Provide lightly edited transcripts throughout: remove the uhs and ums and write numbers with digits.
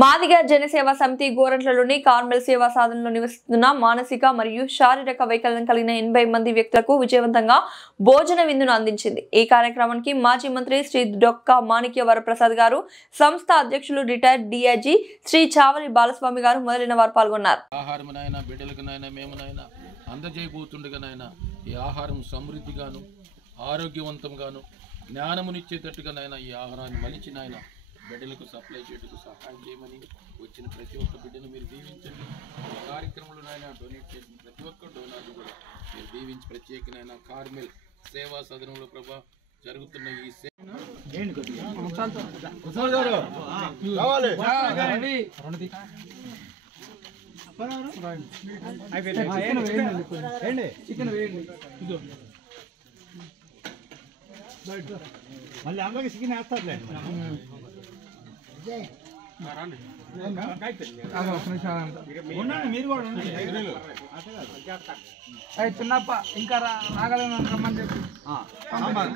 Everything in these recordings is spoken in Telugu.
మాదిగ జనసేవ సమితి గోరంట్లలోని కార్మెల్ సేవా సాధనలో నివసిస్తున్న మానసిక మరియు శారీరక వైకల్యం కలిగిన 80 మంది వ్యక్తులకు విజయవంతంగా భోజన విందును అందించింది। ఈ కార్యక్రమానికి మాజీ మంత్రి శ్రీ డొక్కా మాణిక్య వరప్రసాద్ గారు, సంస్థ అధ్యక్షులు రిటైర్డ్ డిఐజీ శ్రీ చావలి బాలస్వామి గారు మొదలైన వారు పాల్గొన్నారు। ఆహారమునైనా బిడ్డలకునైనా మేమునైనా అందజేయబోతుండగానైనా ఈ ఆహారం సమృద్ధిగాను ఆరోగ్యవంతంగాను జ్ఞానమునిచ్చేటట్టుగానైనా ఈ ఆహారాన్ని మలిచినైనా బిడ్డలకు సప్లై చేయడానికి సహాయం చేయమని వచ్చిన ప్రతి ఒక్క బిడ్డను మీరు దీవించండి। ఈ కార్యక్రమంలోనైనా డొనేట్ చేసిన ప్రతి ఒక్క డోనర్లు కూడా మీరు దీవించి ప్రత్యేకమైన కార్మెల్ సేవా సదనంలో ప్రభా జరుగుతున్న ఈ మళ్ళీ అందరికి చికెన్ వేస్తారులే మీరు కూడా చిన్నప్ప ఇంకా రాగలను రమ్మని చెప్పి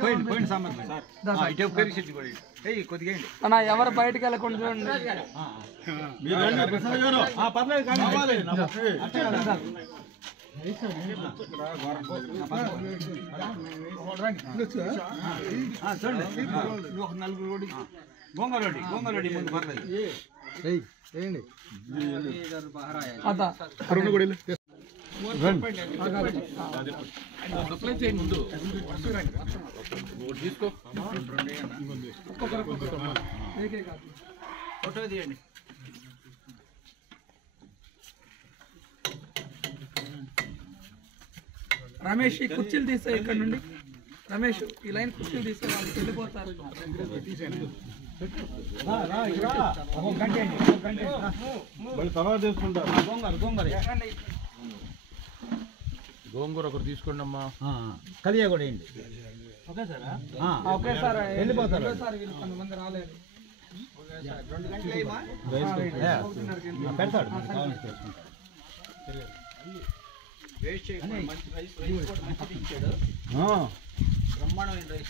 పోయింది సాంబార్ కొద్దిగా అన్న ఎవరు బయటకు వెళ్ళకుండా చూడండి। పర్లేదు చూడండి ఒక నలుగురు గోంగలోడి ముందు పర్లేదు సప్లై చేయండి ముందు తీసుకో ఫోటో తీయండి। రమేష్ ఈ కుర్చీలు తీసే ఇక్కడ నుండి, రమేష్ ఈ లైన్ కుర్చీలు తీసే వాళ్ళు వెళ్ళిపోతారు। తర్వాత తీసుకుంటారు గోంగూర ఒకటి తీసుకోండి అమ్మా। కలియా కూడా వేయండి ఒకేసారి వెళ్ళిపోతారు వీళ్ళు కొంతమంది రాలేదు। పెడతాడు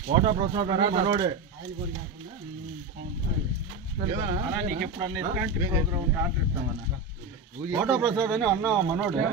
కోటా ప్రసాద్ అనే మనోడే కోటా ప్రసాద్ అని అన్న మనోడే।